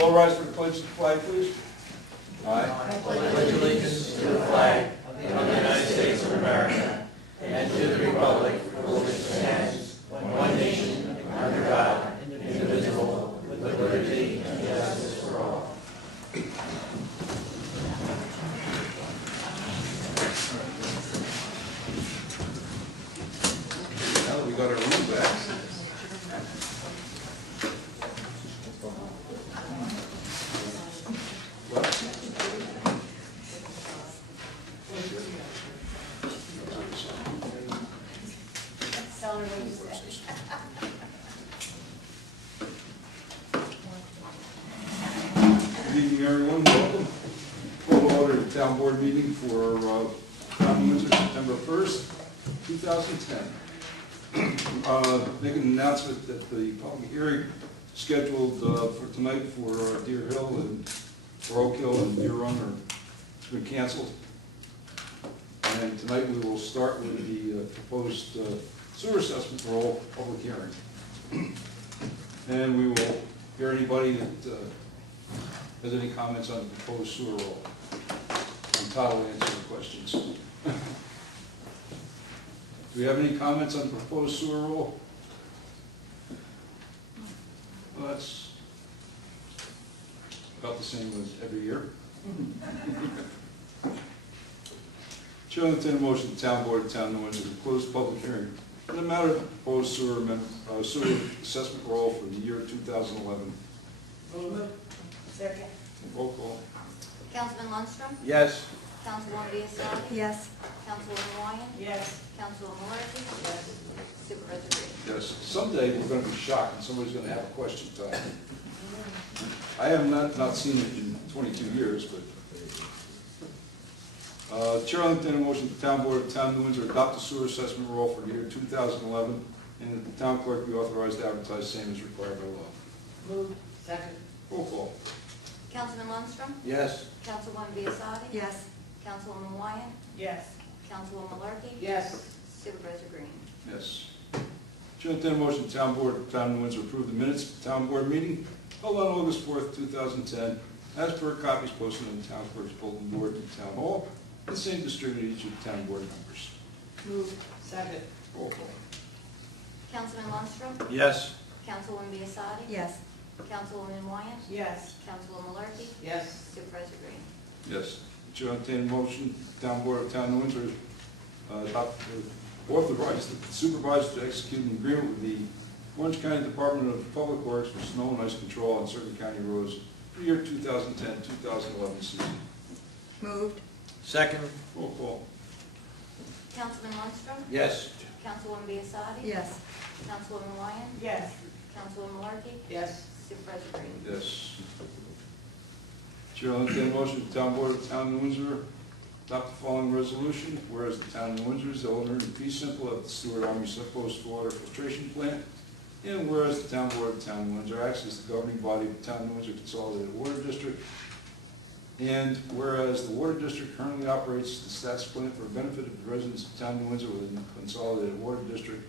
All rise for the pledge of the flag, please. I pledge allegiance to the flag of the United States of America and to the republic for which it stands, one nation, under God, indivisible, with liberty and justice for all. Now that we got our room back. Good evening, everyone. Welcome. Call to order the town board meeting for Town of Windsor, September 1st, 2010. Make an announcement that the public hearing scheduled for tonight for Deer Hill and for Oak Hill and Deer Run has been canceled. And tonight we will start with the proposed sewer assessment roll public hearing. And we will hear anybody that has any comments on the proposed sewer roll. And Todd will answer the questions. Do we have any comments on the proposed sewer roll? Well, that's about the same as every year. Chair will entertain a motion to town board of Town of Windsor to close the public hearing for the matter of proposed sewer assessment roll for the year 2011. Move it. Second. Roll call. Councilman Lundstrom? Yes. Councilwoman Biassatti? Yes. Councilwoman Wyan? Yes. Councilwoman Murphy? Yes. Supervisor Green? Yes. Someday we're going to be shocked and somebody's going to have a question time. I have not seen it in 22 years, but Chair will entertain a motion to the town board of Town of Windsor adopt the sewer assessment roll for the year 2011, and that the town clerk be authorized to advertise same as required by law. Move. Second. Roll call. Councilman Lundstrom? Yes. Councilwoman Biassatti? Yes. Councilwoman Wyan? Yes. Councilwoman Murphy? Yes. Supervisor Green? Yes. Chair will entertain a motion to the town board of Town of Windsor approve the minutes of the town board meeting held on August 4th, 2010, as per copies posted on the town clerk's bulletin board in the town hall, and the same distributed to the town board members. Move. Second. Roll call. Councilman Lundstrom? Yes. Councilwoman Biassatti? Yes. Councilwoman Wyan? Yes. Councilwoman Murphy? Yes. Supervisor Green? Yes. Chair will entertain a motion, town board of Town of Windsor authorize the supervisor to execute an agreement with the Orange County Department of Public Works for snow and ice control on certain county roads for the year 2010-2011 season. Moved. Second. Roll call. Councilman Lundstrom? Yes. Councilwoman Biassatti? Yes. Councilwoman Wyan? Yes. Councilwoman Murphy? Yes. Supervisor Green? Yes. Chair will entertain a motion, the town board of Town of Windsor adopt the following resolution, whereas the Town of Windsor is the owner and fee simple of the Stewart Army Post Water Filtration Plant, and whereas the town board of Town of Windsor acts as the governing body of the Town of Windsor Consolidated Water District, and whereas the water district currently operates the stats plant for the benefit of the residents of Town of Windsor within the Consolidated Water District,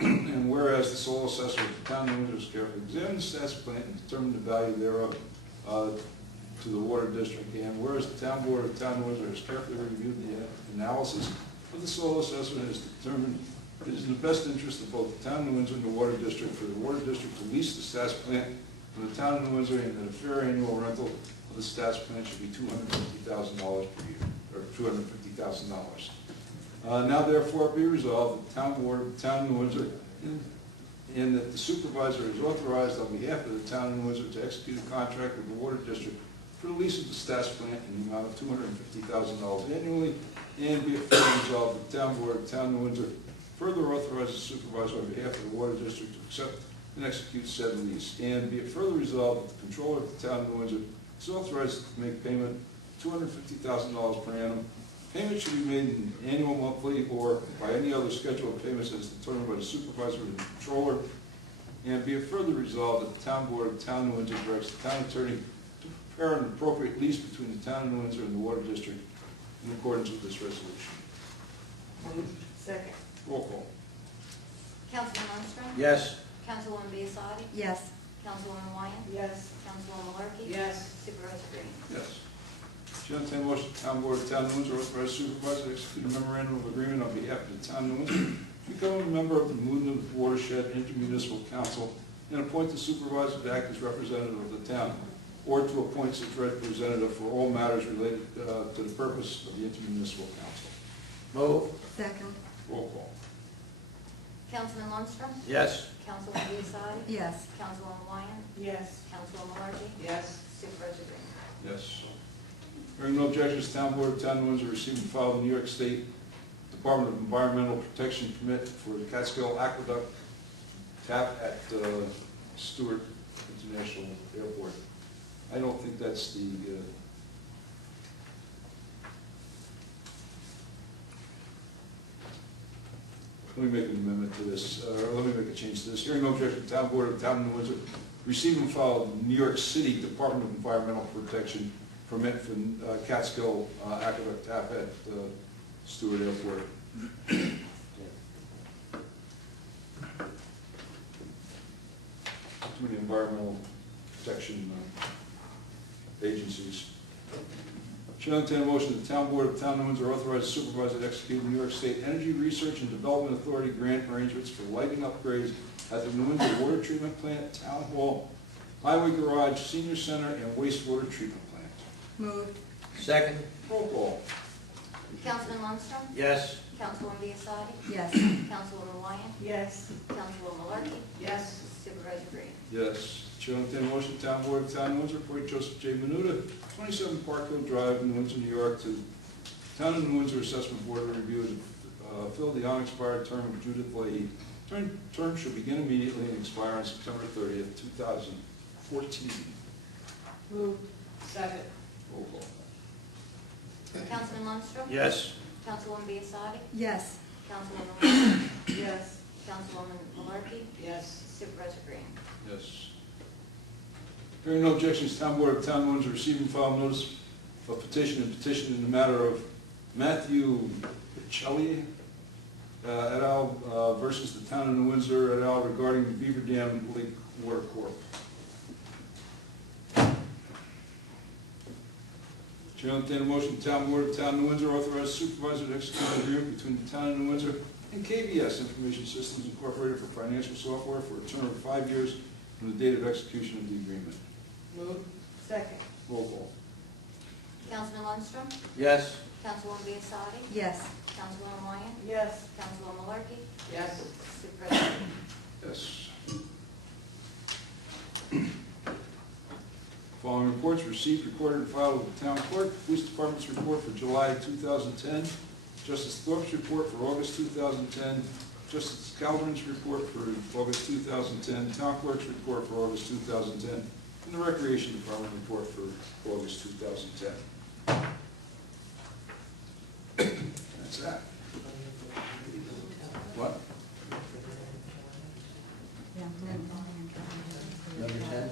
and whereas the sole assessor of the Town of Windsor has carefully examined the stats plant and determined the value thereof to the water district, and whereas the town board of Town of Windsor has carefully reviewed the analysis of the sole assessor and has determined it is in the best interest of both the Town of Windsor and the water district for the water district to lease the stats plant from the Town of Windsor, and that a fair annual rental of the stats plant should be $250,000 per year, or $250,000. Now therefore be resolved that the town board of the Town of Windsor and that the supervisor is authorized on behalf of the Town of Windsor to execute a contract with the water district for the lease of the stats plant in the amount of $250,000 annually, and be it further resolved that the town board of Town of Windsor further authorizes the supervisor on behalf of the water district to accept and execute said lease, and be it further resolved that the controller of the Town of Windsor is authorized to make payment of $250,000 per annum. Payment should be made in annual, monthly, or by any other schedule of payments as determined by the supervisor and the controller. And be it further resolved that the town board of Town of Windsor directs the town attorney to prepare an appropriate lease between the Town of Windsor and the water district in accordance with this resolution. Moved. Second. Roll call. Councilman Lundstrom? Yes. Councilwoman Biassatti? Yes. Councilwoman Wyatt? Yes. Councilwoman Malarkey? Yes. Supervisor Green? Yes. Chair, entertain a motion, the town board of the town of New Windsor authorize supervisor to execute a memorandum of agreement on behalf of the town of New Windsor, become a member of the Moon Watershed Intermunicipal Council, and appoint the supervisor to act as representative of the town, or to appoint such representative for all matters related to the purpose of the Intermunicipal Council. Move. Second. Roll call. Councilman Lundstrom? Yes. Councilwoman Biassadi? Yes. Councilwoman Wyatt? Yes. Councilwoman Malarkey? Yes. Supervisor Green? Yes. Hearing no objections, the town board of the town of New Windsor received and filed the New York State Department of Environmental Protection permit for the Catskill Aqueduct tap at Stewart International Airport. I don't think that's the, let me make an amendment to this, let me make a change to this. Hearing no objection, the town board of the town of New Windsor received and filed New York City Department of Environmental Protection permit for Catskill Aqueduct tap at Stewart Airport. Too many environmental protection agencies. Chair, entertain a motion that the town board of the town of Windsor authorize the supervisor to execute New York State Energy Research and Development Authority grant arrangements for lighting upgrades at the New Windsor Water Treatment Plant, Town Hall, Highway Garage, Senior Center, and Wastewater Treatment Plant. Moved. Second. Roll call. Councilman Lundstrom? Yes. Councilwoman Biassadi? Yes. Councilwoman Wyatt? Yes. Councilwoman Malarkey? Yes. Supervisor Green? Yes. Chair, entertain a motion, town board of the town of Windsor, appoint Joseph J. Menuda, 27 Park Hill Drive, New Windsor, New York, to Town of New Windsor Assessment Board of Review to fill the unexpired term of Judith Leahy. Term shall begin immediately and expire on September 30th, 2014. Moved. Second. Roll call. Councilman Lundstrom? Yes. Councilwoman Biassadi? Yes. Councilwoman Wyatt? Yes. Councilwoman Malarkey? Yes. Supervisor Green? Yes. Hearing no objections, town board of the town of Windsor received and filed notice of petition in the matter of Matthew Pichelli et al. Versus the town of New Windsor et al. Regarding the Beaver Dam Lake Water Corp. Chair, I'll entertain a motion, the town board of the town of New Windsor authorize supervisor to execute an agreement between the town of New Windsor and KBS Information Systems Incorporated for financial software for a term of 5 years from the date of execution of the agreement. Moved. Second. Roll call. Councilman Lundstrom? Yes. Councilwoman Biassadi? Yes. Councilwoman Wyatt? Yes. Councilwoman Malarkey? Yes. Supervisor Green? Yes. Following reports received, recorded, and filed with the town clerk. Police Department's report for July 2010. Justice Thorpe's report for August 2010. Justice Calvin's report for August 2010. Town clerk's report for August 2010. And the Recreation Department report for August 2010. That's that. What? Number 10. No, I don't have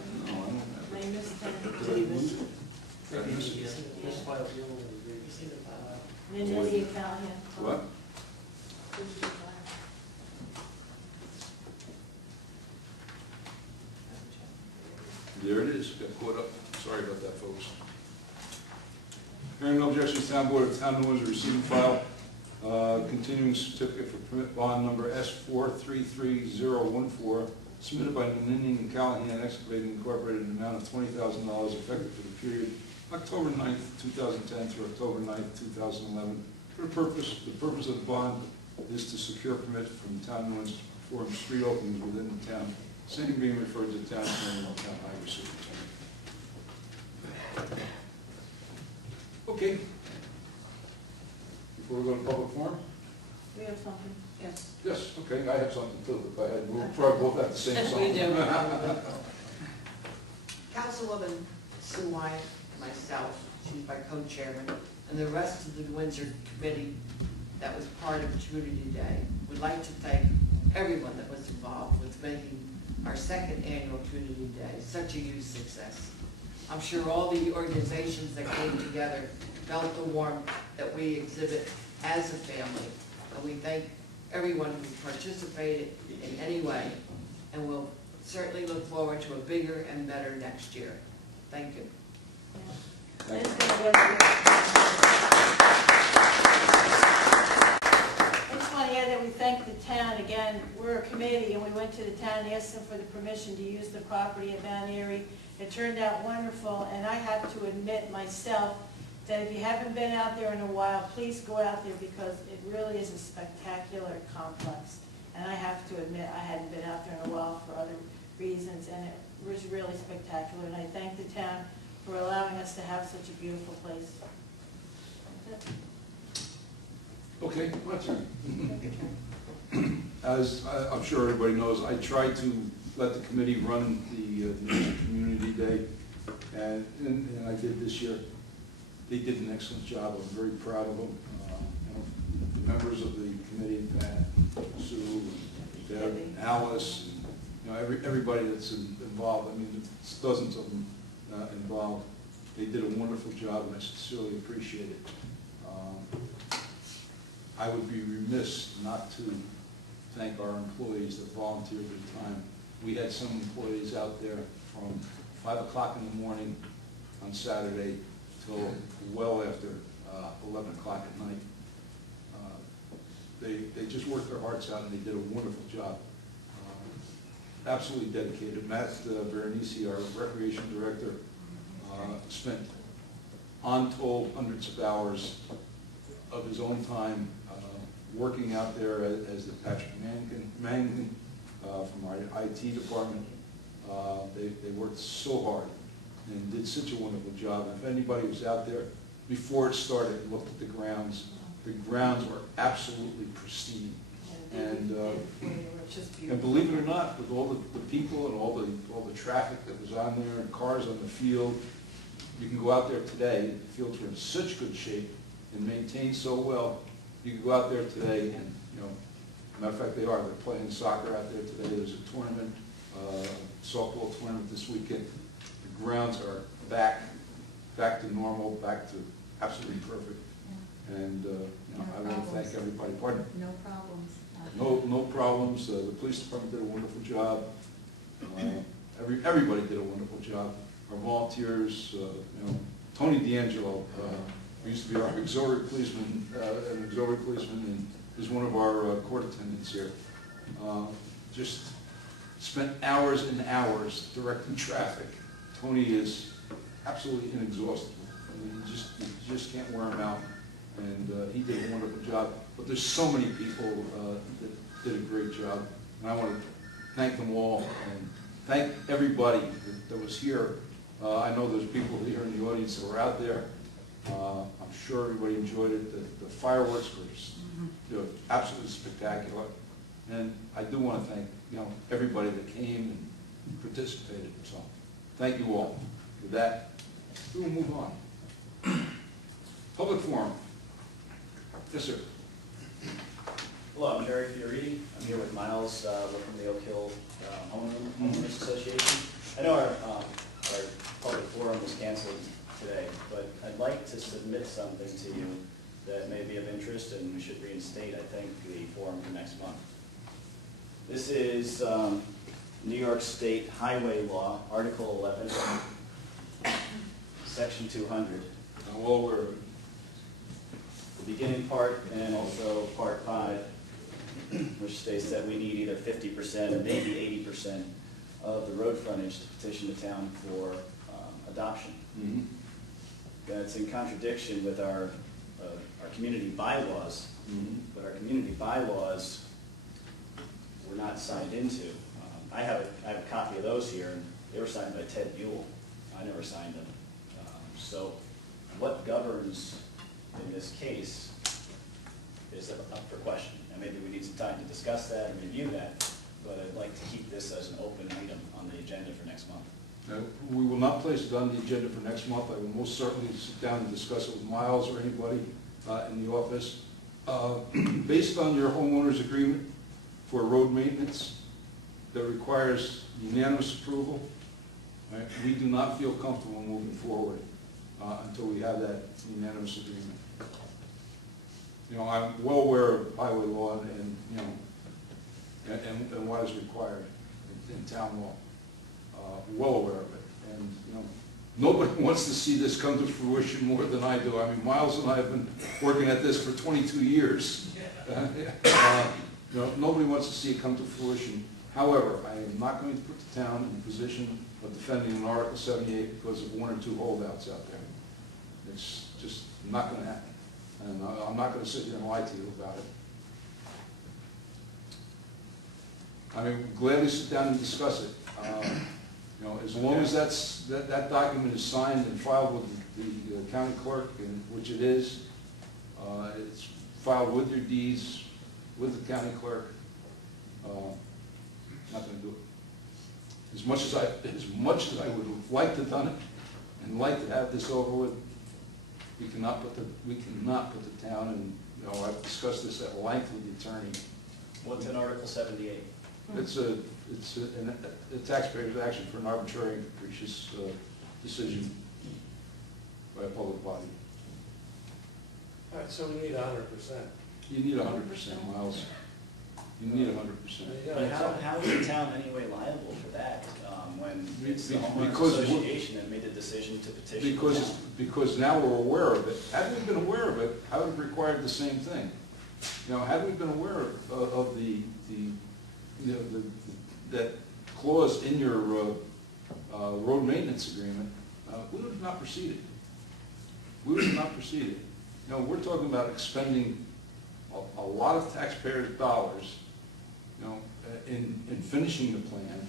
My it. name is Ken Did I Davis. lose it? Did I miss it? And then the Italian. What? There it is, got caught up. Sorry about that, folks. Hearing no objections, town board of the town of New Windsor received and file continuing certificate for permit bond number S433014 submitted by Ninian and Callahan Excavating Incorporated in the amount of $20,000 effective for the period October 9th, 2010 through October 9th, 2011. For the purpose of the bond is to secure permit from the town of New Windsor to perform street openings within the town. Same being referred to the town attorney and town highway superintendent. Okay. Before we go to public forum? We have something? Yes. Yes, okay, I have something too, if I had, we'll probably both have the same song. We do. Councilwoman Sue Wyatt, myself, she's my co-chairman, and the rest of the Windsor committee that was part of Community Day would like to thank everyone that was involved with making our second annual Community Day such a huge success. I'm sure all the organizations that came together felt the warmth that we exhibit as a family, and we thank everyone who participated in any way, and we'll certainly look forward to a bigger and better next year. Thank you. It's gonna be a good- I just want to add that we thank the town, again, we're a committee, and we went to the town and asked them for the permission to use the property at Mount Airy. It turned out wonderful, and I have to admit myself that if you haven't been out there in a while, please go out there because it really is a spectacular complex. And I have to admit, I hadn't been out there in a while for other reasons, and it was really spectacular. And I thank the town for allowing us to have such a beautiful place. That's it. Okay, my turn. As I'm sure everybody knows, I try to let the committee run the Community Day, and I did this year. They did an excellent job. I'm very proud of them. The members of the committee, Pat, Sue, Deb, Alice, everybody that's involved. I mean, it's dozens of them involved. They did a wonderful job, and I sincerely appreciate it. I would be remiss not to thank our employees that volunteered their time. We had some employees out there from 5 o'clock in the morning on Saturday till well after 11 o'clock at night. They just worked their hearts out, and they did a wonderful job. Absolutely dedicated. Matt Veronese, our recreation director, spent untold hundreds of hours of his own time working out there as the Patrick Mangan from our IT department. They worked so hard and did such a wonderful job. And if anybody was out there before it started and looked at the grounds were absolutely pristine. And believe it or not, with all the people and all the traffic that was on there and cars on the field, you can go out there today. The fields are in such good shape and maintained so well. You can go out there today and, matter of fact, they are. They're playing soccer out there today. There's a tournament, softball tournament this weekend. The grounds are back to normal, back to absolutely perfect. And I want to thank everybody. Pardon? No problems. No problems. The police department did a wonderful job. Everybody did a wonderful job. Our volunteers, Tony D'Angelo, who used to be our auxiliary policeman, and is one of our court attendants here. Just spent hours and hours directing traffic. Tony is absolutely inexhaustible. I mean, you just can't wear him out. And he did a wonderful job. But there's so many people that did a great job. And I want to thank them all and thank everybody that was here. I know there's people here in the audience that were out there. I'm sure everybody enjoyed it. The fireworks were just, absolutely spectacular. And I do want to thank everybody that came and participated. So thank you all. With that, we will move on. Public forum. Yes, sir. Hello, I'm Jerry Fioriti. I'm here with Miles, we're from the Oak Hill Homeowners Association. I know our public forum was canceled today, but I'd like to submit something to you that may be of interest, and we should reinstate, I think, the forum for next month. This is New York State Highway Law, Article 11, Section 200. I'm well aware of it. The beginning part and also Part 5, which states that we need either 50% or maybe 80% of the road frontage to petition the town for adoption. Mm-hmm. That's in contradiction with our community bylaws, but our community bylaws were not signed into. I have a copy of those here, and they were signed by Ted Buell. I never signed them. So what governs in this case is up for question. And maybe we need some time to discuss that and review that, but I'd like to keep this as an open item on the agenda for next month. We will not place it on the agenda for next month. I will most certainly sit down and discuss it with Miles or anybody in the office. Based on your homeowner's agreement for road maintenance that requires unanimous approval, right, we do not feel comfortable moving forward until we have that unanimous agreement. I'm well aware of highway law and what is required. in town law, well aware of it. And, you know, nobody wants to see this come to fruition more than I do. I mean, Miles and I have been working at this for 22 years. You know, nobody wants to see it come to fruition. However, I am not going to put the town in a position of defending an Article 78 because of one or two holdouts out there. It's just not going to happen. And I'm not going to sit here and lie to you about it. I mean, gladly sit down and discuss it. You know, as long as that document is signed and filed with the county clerk, and which it is, it's filed with your deeds, with the county clerk, not going to do it. As much as I would have liked to have done it and like to have this over with, we cannot put the town in. You know, I've discussed this at length with the attorney. What's in Article 78? It's a taxpayer's action for an arbitrary and capricious decision by a public body. All right, so we need 100%. You need 100%, Miles. You need 100%. But how is the town anyway liable for that, when it's the homeowners Because association that made the decision to petition the town? Because now we're aware of it. Had we been aware of it, I would have required the same thing. You know, had we been aware of that clause in your road maintenance agreement, we would have not proceeded. We would have not proceeded. You know, we're talking about expending a lot of taxpayers' dollars, you know, in finishing the plan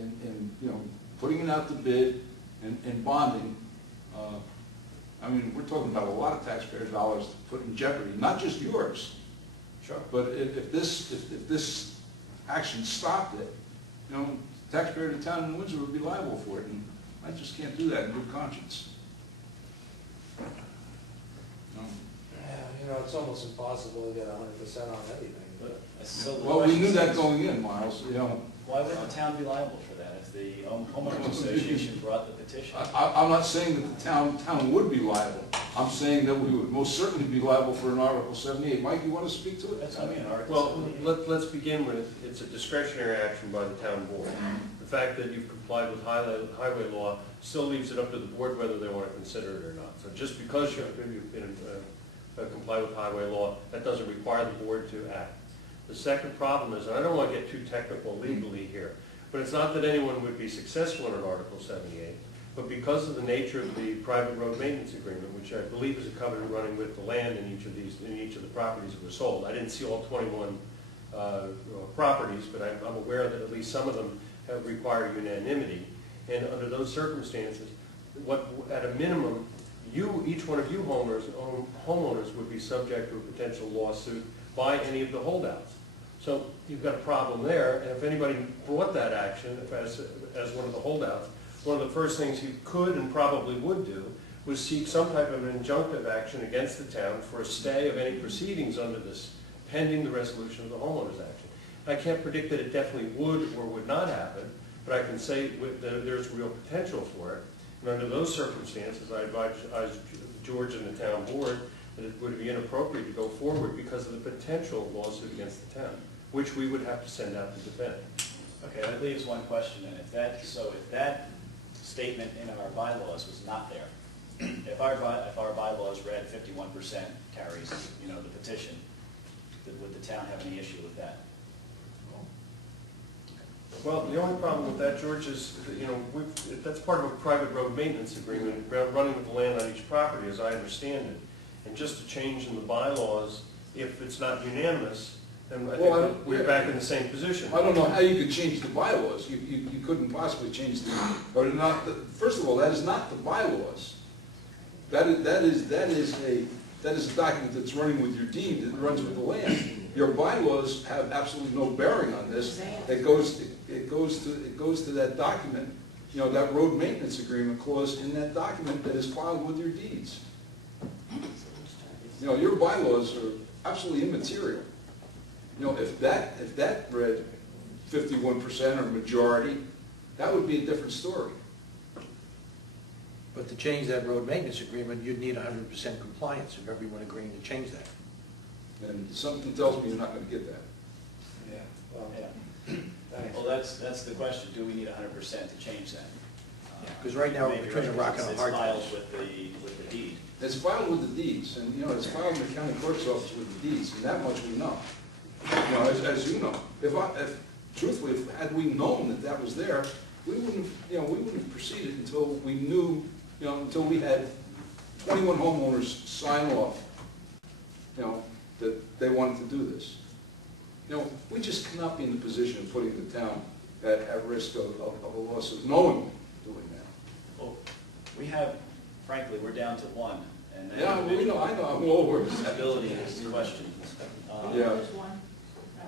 and you know, putting it out to bid and bonding. I mean, we're talking about a lot of taxpayers' dollars put in jeopardy, not just yours. Sure. But if this action stopped it, you know, the taxpayer of the town of Windsor would be liable for it, and I just can't do that in good conscience. No. Yeah, you know, it's almost impossible to get 100% on everything. So the Well, we question knew that is, going in, Miles, you know. why would the town be liable for that if the homeowners association brought the petition? I'm not saying that the town would be liable. I'm saying that we would most certainly be liable for an Article 78. Mike, you want to speak to it? That's what I mean, Article Well, 78. let's begin with, it's a discretionary action by the town board. The fact that you've complied with highway law still leaves it up to the board whether they want to consider it or not. So just because you've been complied with highway law, that doesn't require the board to act. The second problem is, and I don't want to get too technical legally here, but it's not that anyone would be successful in an Article 78, but because of the nature of the private road maintenance agreement, which I believe is a covenant running with the land in each of the properties that were sold. I didn't see all 21 properties, but I'm aware that at least some of them have required unanimity. And under those circumstances, at a minimum, each one of you homeowners would be subject to a potential lawsuit by any of the holdouts. So you've got a problem there, and if anybody brought that action as one of the holdouts, one of the first things you could and probably would do was seek some type of an injunctive action against the town for a stay of any proceedings under this, pending the resolution of the homeowners action. I can't predict that it definitely would or would not happen, but I can say that there's real potential for it. And under those circumstances, I advise George and the town board that it would be inappropriate to go forward because of the potential lawsuit against the town, which we would have to send out to defend. Okay, that leaves one question, and if that statement in our bylaws was not there, if our bylaws read 51% carries, you know, the petition, would the town have any issue with that? Well, the only problem with that, George, is that, you know, that's part of a private road maintenance agreement, running with the land on each property, as I understand it. And just a change in the bylaws, if it's not unanimous, then I think we're back in the same position. I don't know how you could change the bylaws. You couldn't possibly change first of all, that is not the bylaws. That is a document that's running with your deed, that runs with the land. Your bylaws have absolutely no bearing on this. It goes to that document, you know, that road maintenance agreement clause in that document that is filed with your deeds. You know, your bylaws are absolutely immaterial. You know, if that read 51% or majority, that would be a different story. But to change that road maintenance agreement, you'd need 100% compliance of everyone agreeing to change that. And something tells me you're not going to get that. Yeah, well, Yeah. thanks. Well, that's the question, do we need 100% to change that? Because right now, Maybe we're between a rock and a hard It's place. filed with the deed. It's filed with the deeds, and, you know, it's filed in the county clerk's office with the deeds, and that much we know. You know, as you know, if truthfully, had we known that that was there, we wouldn't have proceeded until we knew, you know, until we had 21 homeowners sign off, you know, that they wanted to do this. You know, we just cannot be in the position of putting the town at risk of a lawsuit, knowingly doing that. Well, we have, frankly, we're down to one, and that Yeah, well, you know, I know, I'm all over it. ability is questioned. Yeah. There's one.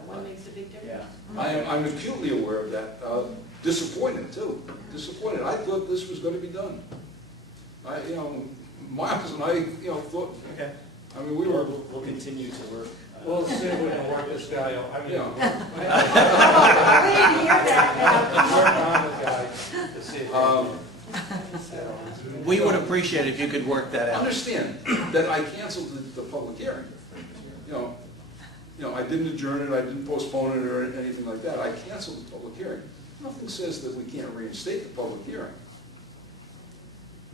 One makes a big difference. Yeah. I'm acutely aware of that. Disappointed, too. Disappointed. I thought this was going to be done. You know, Miles and I, you know, thought, Okay. I mean, we were, We'll continue to work. We'll see if we can work this guy out. I mean, Yeah. We didn't hear that work on the guy to see if. We would appreciate it if you could work that out. understand that I canceled the public hearing. You know, I didn't adjourn it, I didn't postpone it or anything like that. I canceled the public hearing. Nothing says that we can't reinstate the public hearing.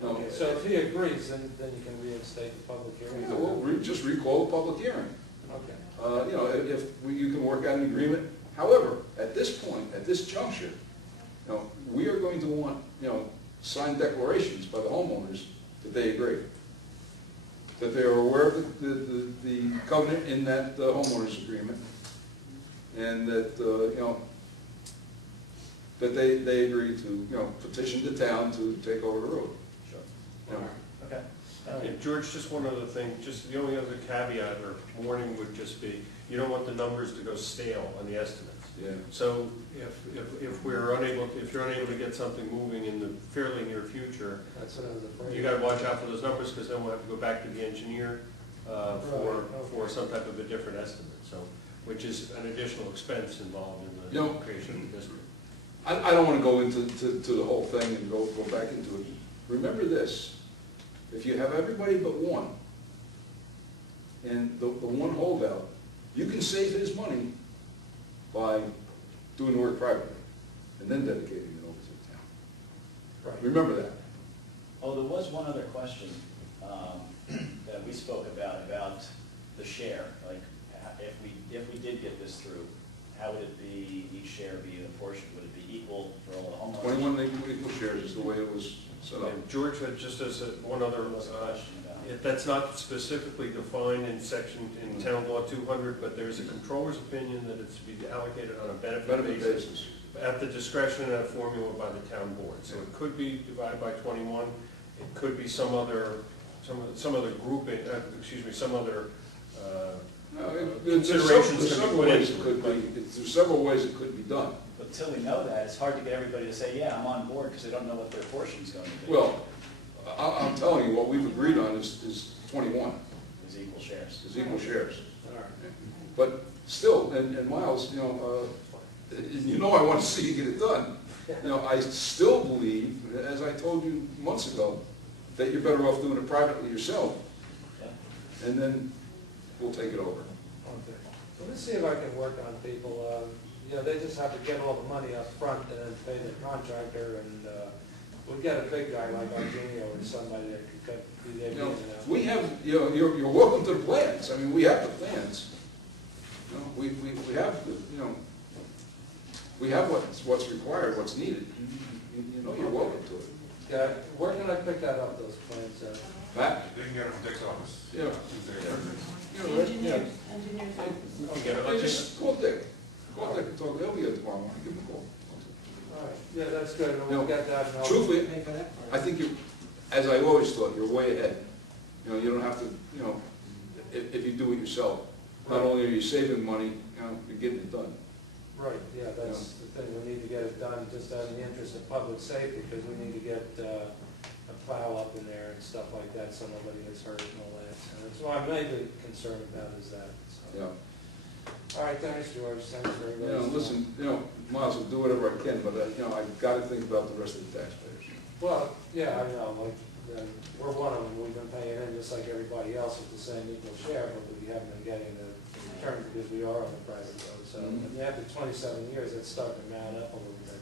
No, Okay, so if he agrees, then you can reinstate the public hearing? yeah, well, just recall the public hearing. Okay. You know, if you can work out an agreement. However, at this point, at this juncture, you know, we are going to want, you know, signed declarations by the homeowners that they agree. That they are aware of the covenant in that homeowners agreement. And that, you know, that they agree to, you know, petition the town to take over the road. Sure. You know. Okay. Yeah, George, just one other thing, just the only other caveat or warning would just be, you don't want the numbers to go stale on the estimates. Yeah. So if you're unable to get something moving in the fairly near future, That's what I was afraid of. you gotta watch out for those numbers, because then we'll have to go back to the engineer for some type of a different estimate, so, which is an additional expense involved in You know, the creation of the district. I don't want to go into the whole thing and go back into it. Remember this, if you have everybody but one, and the one holdout, you can save his money by doing the work privately, and then dedicating it over to the town. Right. Remember that. Oh, there was one other question that we spoke about the share. Like, if we did get this through, how would it be, each share be apportioned? Would it be equal for all the homeowners? 21 equal shares is the way it was set up. And George, just as one other, There was a question about. that's not specifically defined in Town Law 200, but there's a controller's opinion that it's to be allocated on a benefit Benefit basis basis. at the discretion and a formula by the town board. So it could be divided by 21, it could be some other grouping, some other No, considerations there's can be several put ways into it could be. There's several ways it could be done. But until we know that, it's hard to get everybody to say, yeah, I'm on board, because they don't know what their portion's going to be. Well, I'm telling you, what we've agreed on is 21, Is equal shares. is equal shares. All right. But still, and Miles, you know I want to see you get it done. I still believe, as I told you months ago, that you're better off doing it privately yourself, Yeah. and then we'll take it over. Okay. So let's see if I can work on people. They just have to get all the money up front and then pay the contractor, and we'll get a big guy like Argenio or somebody that could be there. We have, you're welcome to the plans. I mean, we have the plans. We have, we have what's required, what's needed. You're welcome to it. Yeah, where can I pick that up, those plans? Pat? They can get it from Dick's office. Yeah. Engineers office. Okay, Hey, just call Dick. Call Dick and talk, he'll be here tomorrow morning, give him a call. All right, yeah, that's good, and No, we'll get that. And I'll truthfully, pay for that. I think you, as I always thought, you're way ahead. You don't have to, if you do it yourself, not only are you saving money, you're getting it done. Right, yeah, that's the thing, we need to get it done just out of the interest of public safety, because we need to get a plow up in there and stuff like that, so nobody gets hurt and all that. So that's what I'm mainly concerned about is that, so. Yeah. All right, thanks, George, thanks for everybody. Listen, Miles, will do whatever I can, but, I've got to think about the rest of the taxpayers. Well, yeah, I know, like, we're one of them, we've been paying in just like everybody else with the same equal share, but we haven't been getting the return because we are on the private road, so, and after 27 years, it's starting to mount up a little bit.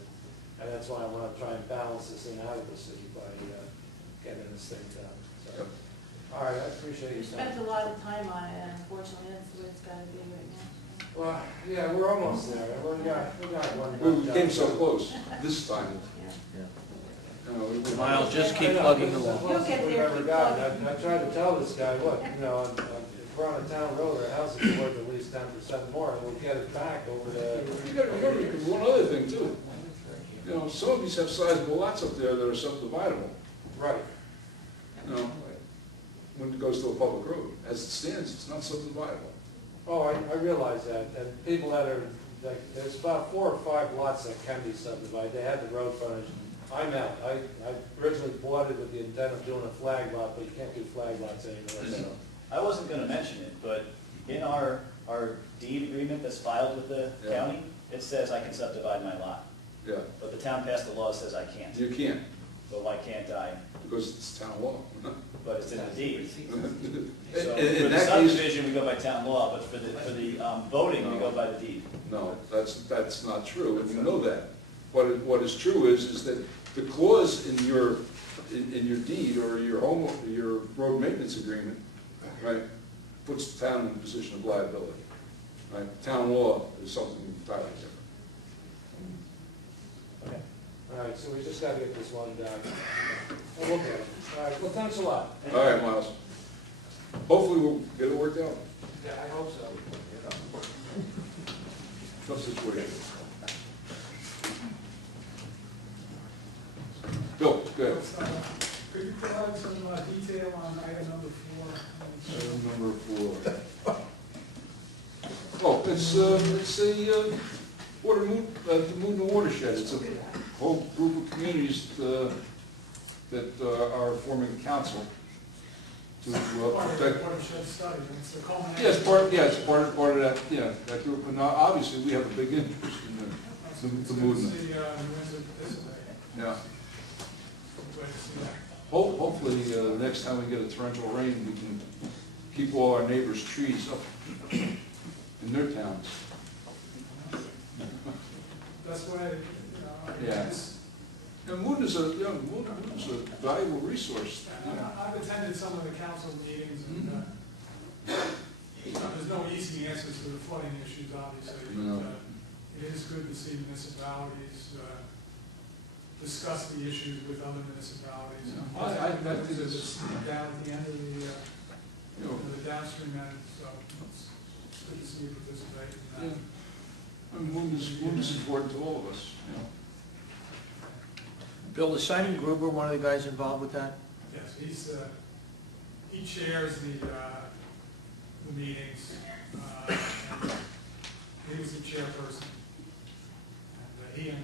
And that's why I wanna try and balance this inadequacy by, getting this thing done, so. All right, I appreciate We your time. spent a lot of time on it, and unfortunately, that's the way it's gotta be right now. Well, yeah, we're almost there, we got one. We came so close this time. Yeah. You know, we- Miles, just keep I know, plugging this is the along. You'll get closest we've there, ever keep gotten. I tried to tell this guy, look, you know, if we're on a town road, our house is worth at least 10% more, and we'll get it back over the. You gotta remember, one other thing too. You know, some of these have sizable lots up there that are subdividable, Right. you know, when it goes to a public road. As it stands, it's not subdividable. Oh, I realize that, and people that are, like, there's about 4 or 5 lots that can be subdivided, they had the road frontage. I'm out, I originally bought it with the intent of doing a flag lot, but you can't do flag lots anymore, so. I wasn't gonna mention it, but in our deed agreement that's filed with the Yeah. county, it says I can subdivide my lot. Yeah, But the town passed a law that says I can't. you can't, But why can't I? because it's town law. But it's in the deed. In So for in the that case, subdivision, we go by town law, but for the voting, we go by the deed. no, that's not true, and you know that. What is true is that the clause in your deed or your road maintenance agreement, right, puts the town in a position of liability. Right, town law is something entirely different. Okay. All right, so we just gotta get this one done. We'll look at it. All right, well, thanks a lot. All right, Miles. Hopefully we'll get it worked out. Yeah, I hope so. Tough situation. Bill, go ahead. Could you provide some detail on item number 4? Item number 4. Oh, it's a the Moon watershed. It's a whole group of communities that are forming a council to Part of the protect. watershed study, and it's the culmination. Yeah, it's part of that, yeah, that group. And obviously, we have a big interest in the movement. See, New Windsor participate. Yeah. Glad to see that. Hopefully, the next time we get a torrential rain, we can keep all our neighbors' trees up in their towns. That's why, Yeah. it's- And Moon is a valuable resource. I've attended some of the council meetings, and there's no easy answers to the flooding issues, obviously. No. It is good to see municipalities discuss the issues with other municipalities. I think It's down at the end of the You know, the downstream end, so it's good to see you participate in yeah. that. I mean, Moon is important to all of us, you know. Bill, is Simon Gruber one of the guys involved with that? Yes, he chairs the meetings, and he was the chairperson. And he and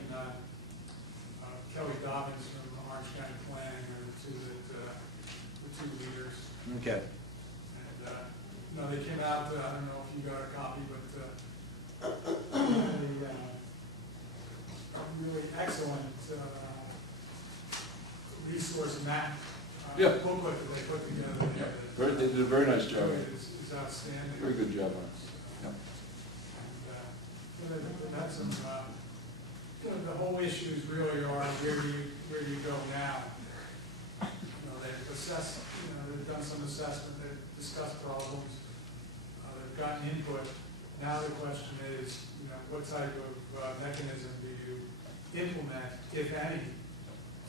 Kelly Dobbins from Orange County Planning are the two leaders. Okay. And, no, they came out, I don't know if you got a copy, but really excellent resource map. Yeah. Booklet that they put together. They did a very nice job. Is outstanding. Very good job on it. Yeah. And, that's some, the whole issues really are where do you go now? They've assessed, they've done some assessment, they've discussed problems, they've gotten input. Now the question is, what type of mechanism do you implement, if any,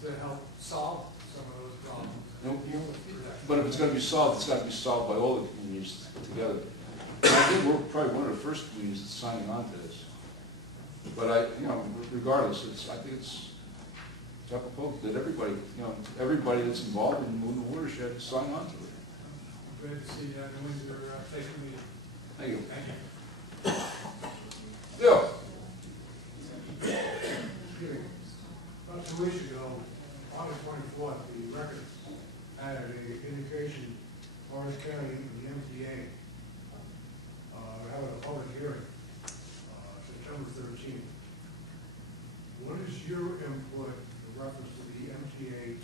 to help solve some of those problems? Nope. But if it's gonna be solved, it's gotta be solved by all the communities together. And I think we're probably one of the first communities that's signing on to this. But regardless, I think it's apropos that everybody that's involved in moving the watershed sign on to it. Glad to see New Windsor taking the lead. Thank you. Thank you. Bill? About 2 weeks ago, August 24th, the record had an indication, Orange County, the MTA, having a public hearing, September 13th. What is your input in reference to the MTA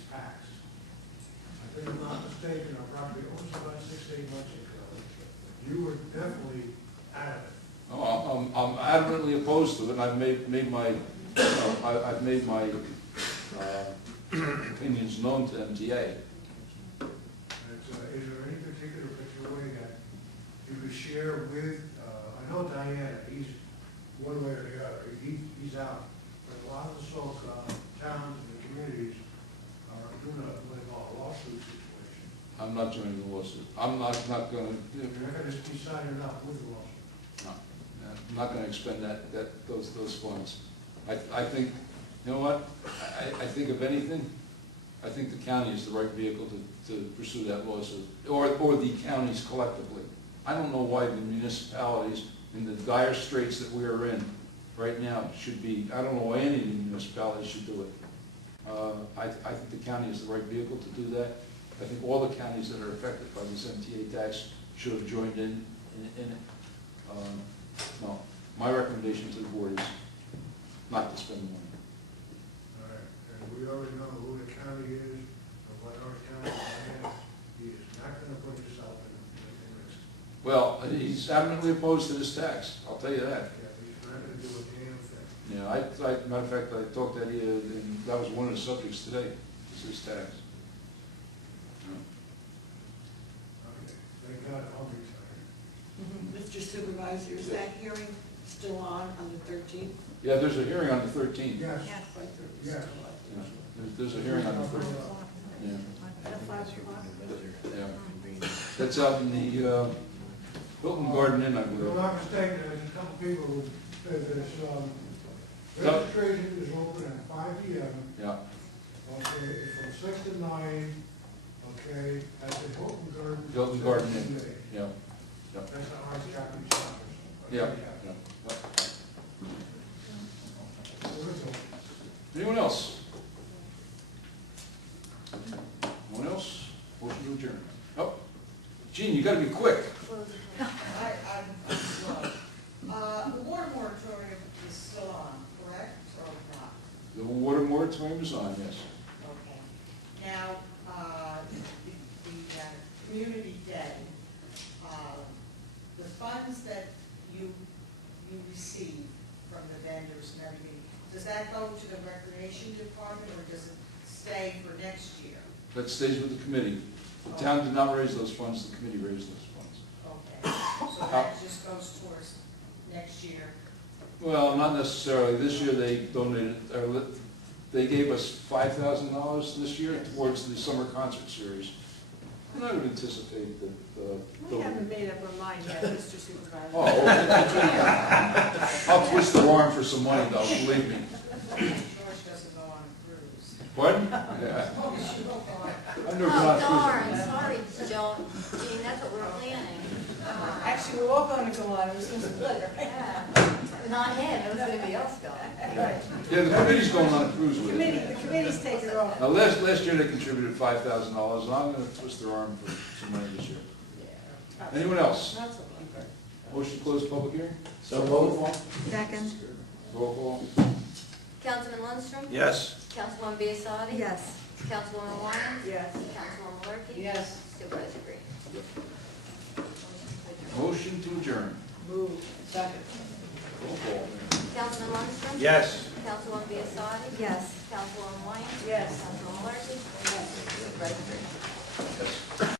mistaken, our property owns about 6 to 8 months ago. You were definitely adamant. Oh, I'm adamantly opposed to it, and I've made my, I've made my opinions known to MTA. Is there any particular way that you could share with, I know Diana, he's one way or the other, he's out. But a lot of the towns and the communities are doing what they call a lawsuit situation. I'm not joining the lawsuit. I'm not gonna, You're not gonna be signing up with the lawsuit. no, I'm not gonna expend those funds. I think, you know what, I think if anything, I think the county is the right vehicle to pursue that lawsuit, or the counties collectively. I don't know why the municipalities, in the dire straits that we are in right now, should be, I don't know why any municipality should do it. I think the county is the right vehicle to do that. I think all the counties that are affected by this MTA tax should have joined in it. No, my recommendation to the board is not to spend the money. All right, and we already know who the county is, of what our county is. He is not gonna put himself in risk. Well, he's adamantly opposed to this tax, I'll tell you that. Yeah, he's not gonna do a damn thing. Yeah, matter of fact, I talked to Eddie, and that was one of the subjects today, is this tax. Okay, thank God I'll be tired. Mr. Supervisor, is that hearing still on the 13th? Yeah, there's a hearing on the 13th. Yes, yes. Yeah, there's a hearing on the 13th. Yeah, At 5 o'clock. yeah. That's out in the Hilton Garden Inn, I If I'm believe. not mistaken, there's a couple people who, registration is open at 5 p.m. Yeah, Okay, it's from 6 to 9, okay, at the Hilton Garden. Hilton Garden Inn, yeah, yeah, That's the Orange County Shoppers. yeah. Yeah. Anyone else? Anyone else? Motion to adjourn. Oh, Gene, you gotta be quick. The water moratorium is still on, correct, or not? The water moratorium is on, yes. Okay. Now, the community day, the funds that you receive from the vendors and everything, does that go to the recreation department or does it stay for next year? That stays with the committee. The town did not raise those funds, the committee raised those funds. Okay, so that just goes towards next year? Well, not necessarily. This year they donated, or they gave us $5,000 this year towards the summer concert series. And I would anticipate that, We haven't made up our mind yet, Mr. Supervisor. oh, okay. I'll twist their arm for some money though, believe me. George doesn't go on a cruise. Pardon? Yeah. Oh, she will go on. I've never been on a Oh, cruise. darn, sorry, Joan. Gene, that's what we're planning. Actually, we're all going to go on, it was going to split, right? Yeah. Not him, it was anybody else going. Right. Yeah, the committee's going on a cruise with Committee, it. the committee's taking it off. Now, last year they contributed $5,000, and I'm gonna twist their arm for some money this year. Anyone else? Not so long. Motion to close the public hearing? So moved. Second. Roll call. Councilman Lundstrom? Yes. Councilwoman Biassadi? Yes. Councilwoman Wyans? Yes. Councilwoman Malarkey? Yes. Supervisor Green? Motion to adjourn. Move. Second. Roll call. Councilman Lundstrom? Yes. Councilwoman Biassadi? Yes. Councilwoman Wyans? Yes. Councilwoman Malarkey? Yes. Supervisor Green? Yes.